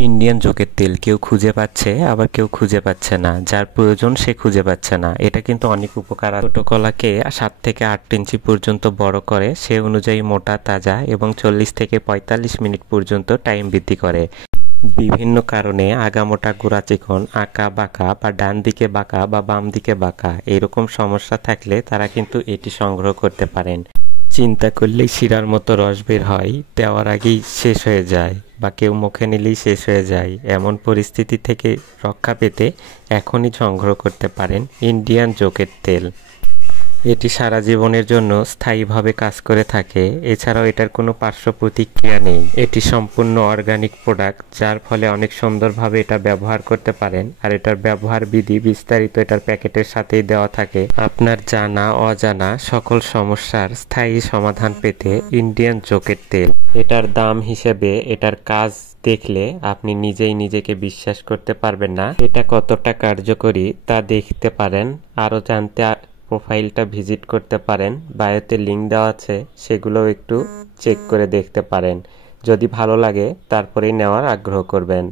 Indian জোকের তেল কেউ খুঁজে পাচ্ছে, আবার কেউ খুঁজে পাচ্ছে না। যার প্রয়োজন সে খুঁজে পাচ্ছে না। এটা কিন্তু অনেক উপকার। ছোট কলাকে 7 থেকে 8 ইঞ্চি পর্যন্ত বড় করে সে অনুযায়ী মোটা, তাজা এবং 40 থেকে 45 মিনিট পর্যন্ত টাইম বৃদ্ধি করে। বিভিন্ন কারণে আগামোটা, গোড়া চিকন, আঁকা বাঁকা বা ডান দিকে বাঁকা বা বাম দিকে বাঁকা এরকম সমস্যা থাকলে তারা কিন্তু এটি সংগ্রহ করতে পারেন। চিন্তা করলেই শিরার মতো রস বের হয়, দেওয়ার আগেই শেষ হয়ে যায় বা কেউ মুখে নিলেই শেষ হয়ে যায়, এমন পরিস্থিতি থেকে রক্ষা পেতে এখনই সংগ্রহ করতে পারেন ইন্ডিয়ান জোকের তেল। এটি সারা জীবনের জন্য স্থায়ীভাবে কাজ করে থাকে। এছাড়াও এটার কোনো পার্শ্ব প্রতিক্রিয়া নেই। এটি সম্পূর্ণ অর্গানিক প্রোডাক্ট, যার ফলে অনেক সুন্দরভাবে এটা ব্যবহার করতে পারেন। আর এটার ব্যবহার বিধি বিস্তারিত এটার প্যাকেটের সাথেই দেওয়া থাকে। আপনার জানা অজানা সকল সমস্যার স্থায়ী সমাধান পেতে ইন্ডিয়ান জোকের তেল। এটার দাম হিসেবে এটার কাজ দেখলে আপনি নিজেই নিজেকে বিশ্বাস করতে পারবেন না। এটা কতটা কার্যকরী তা দেখতে পারেন। আরও জানতে প্রোফাইলটা ভিজিট করতে পারেন, বায়োতে লিঙ্ক দেওয়া আছে, সেগুলোও একটু চেক করে দেখতে পারেন। যদি ভালো লাগে তারপরেই নেওয়ার আগ্রহ করবেন।